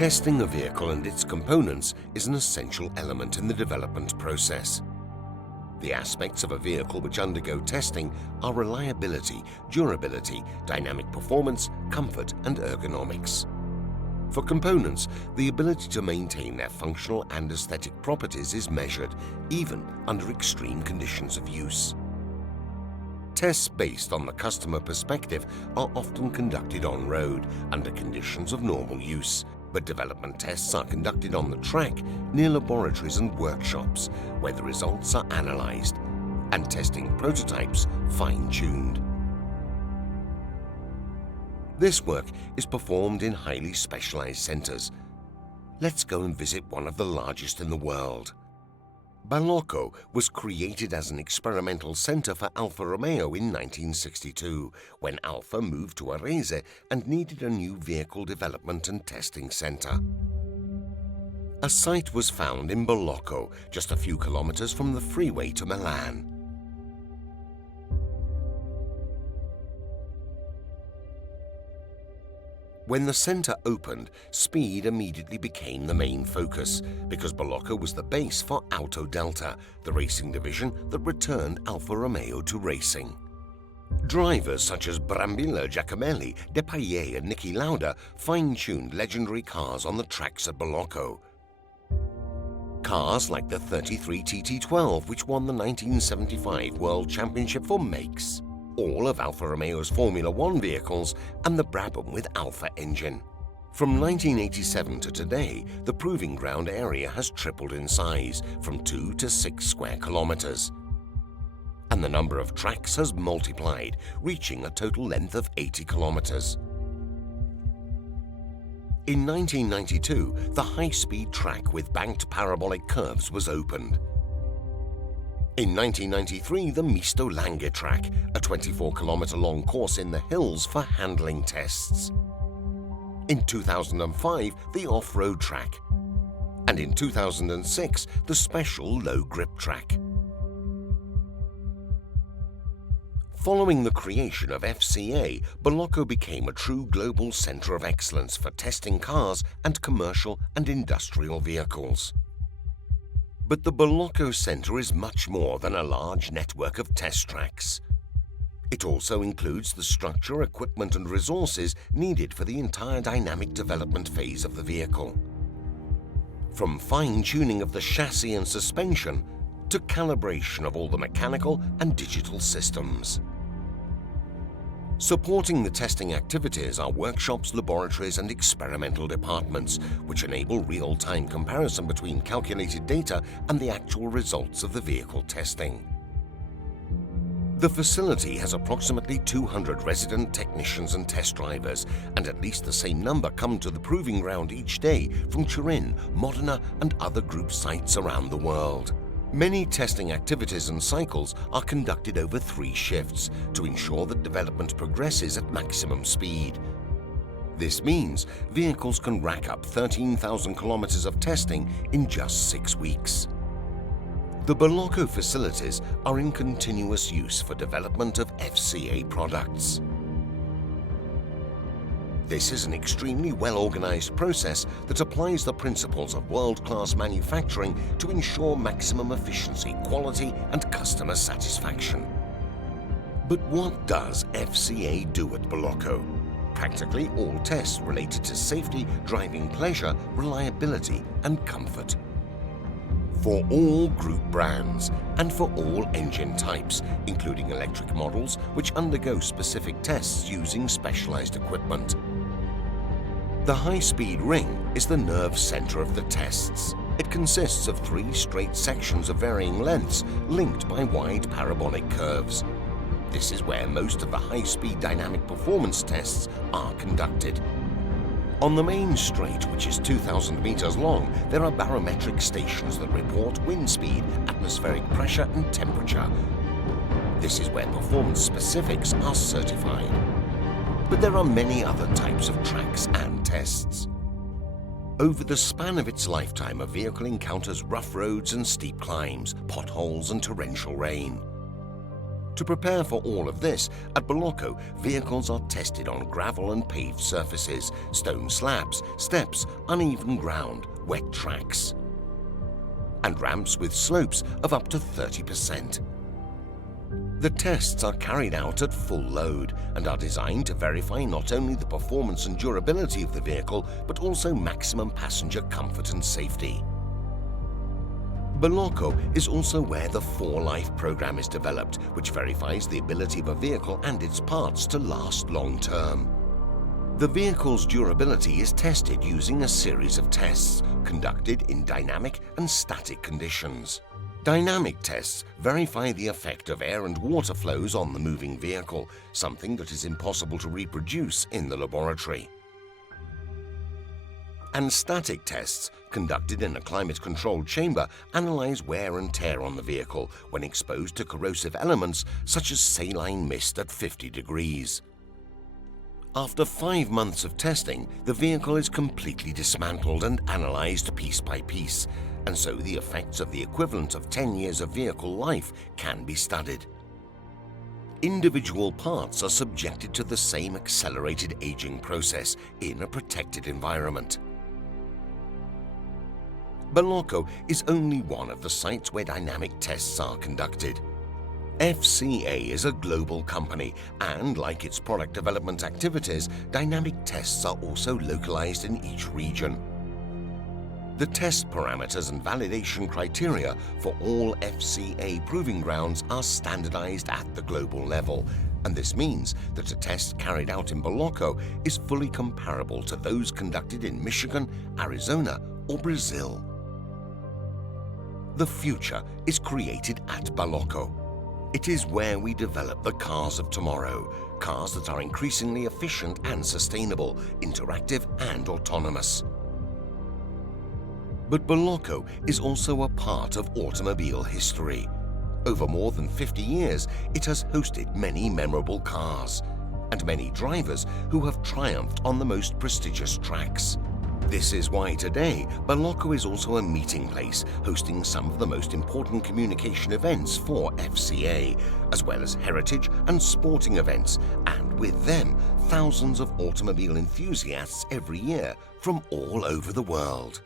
Testing a vehicle and its components is an essential element in the development process. The aspects of a vehicle which undergo testing are reliability, durability, dynamic performance, comfort, and ergonomics. For components, the ability to maintain their functional and aesthetic properties is measured, even under extreme conditions of use. Tests based on the customer perspective are often conducted on road under conditions of normal use, but development tests are conducted on the track near laboratories and workshops where the results are analyzed and testing prototypes fine-tuned. This work is performed in highly specialized centers. Let's go and visit one of the largest in the world. Balocco was created as an experimental center for Alfa Romeo in 1962, when Alfa moved to Arese and needed a new vehicle development and testing center. A site was found in Balocco, just a few kilometers from the freeway to Milan. When the center opened, speed immediately became the main focus, because Balocco was the base for Auto Delta, the racing division that returned Alfa Romeo to racing. Drivers such as Brambilla Giacomelli, De Paillet and Niki Lauda fine-tuned legendary cars on the tracks at Balocco. Cars like the 33 TT12, which won the 1975 World Championship for makes, all of Alfa Romeo's Formula One vehicles, and the Brabham with Alfa engine. From 1987 to today, the proving ground area has tripled in size, from 2 to 6 square kilometers. And the number of tracks has multiplied, reaching a total length of 80 kilometers. In 1992, the high-speed track with banked parabolic curves was opened. In 1993, the Misto Langhe track, a 24-kilometer-long course in the hills for handling tests. In 2005, the off-road track. And in 2006, the special low-grip track. Following the creation of FCA, Balocco became a true global center of excellence for testing cars and commercial and industrial vehicles. But the Balocco Center is much more than a large network of test tracks. It also includes the structure, equipment, and resources needed for the entire dynamic development phase of the vehicle. From fine-tuning of the chassis and suspension to calibration of all the mechanical and digital systems. Supporting the testing activities are workshops, laboratories, and experimental departments, which enable real-time comparison between calculated data and the actual results of the vehicle testing. The facility has approximately 200 resident technicians and test drivers, and at least the same number come to the proving ground each day from Turin, Modena, and other group sites around the world. Many testing activities and cycles are conducted over 3 shifts to ensure that development progresses at maximum speed. This means vehicles can rack up 13,000 kilometers of testing in just 6 weeks. The Balocco facilities are in continuous use for development of FCA products. This is an extremely well-organized process that applies the principles of world-class manufacturing to ensure maximum efficiency, quality, and customer satisfaction. But what does FCA do at Balocco? Practically all tests related to safety, driving pleasure, reliability, and comfort. For all group brands and for all engine types, including electric models which undergo specific tests using specialized equipment. The high-speed ring is the nerve center of the tests. It consists of 3 straight sections of varying lengths linked by wide parabolic curves. This is where most of the high-speed dynamic performance tests are conducted. On the main straight, which is 2,000 meters long, there are barometric stations that report wind speed, atmospheric pressure, and temperature. This is where performance specifics are certified. But there are many other types of tracks and tests. Over the span of its lifetime, a vehicle encounters rough roads and steep climbs, potholes and torrential rain. To prepare for all of this, at Bolocco, vehicles are tested on gravel and paved surfaces, stone slabs, steps, uneven ground, wet tracks, and ramps with slopes of up to 30%. The tests are carried out at full load and are designed to verify not only the performance and durability of the vehicle, but also maximum passenger comfort and safety. Bolocco is also where the For Life program is developed, which verifies the ability of a vehicle and its parts to last long term. The vehicle's durability is tested using a series of tests conducted in dynamic and static conditions. Dynamic tests verify the effect of air and water flows on the moving vehicle, something that is impossible to reproduce in the laboratory. And static tests, conducted in a climate-controlled chamber, analyze wear and tear on the vehicle when exposed to corrosive elements such as saline mist at 50 degrees. After 5 months of testing, the vehicle is completely dismantled and analyzed piece by piece, and so the effects of the equivalent of 10 years of vehicle life can be studied. Individual parts are subjected to the same accelerated aging process in a protected environment. Bolocco is only one of the sites where dynamic tests are conducted. FCA is a global company, and like its product development activities, dynamic tests are also localized in each region. The test parameters and validation criteria for all FCA proving grounds are standardized at the global level, and this means that a test carried out in Bolocco is fully comparable to those conducted in Michigan, Arizona, or Brazil. The future is created at Bolocco. It is where we develop the cars of tomorrow, cars that are increasingly efficient and sustainable, interactive and autonomous. But Bolocco is also a part of automobile history. Over more than 50 years, it has hosted many memorable cars and many drivers who have triumphed on the most prestigious tracks. This is why today, Bolocco is also a meeting place, hosting some of the most important communication events for FCA, as well as heritage and sporting events, and with them, thousands of automobile enthusiasts every year from all over the world.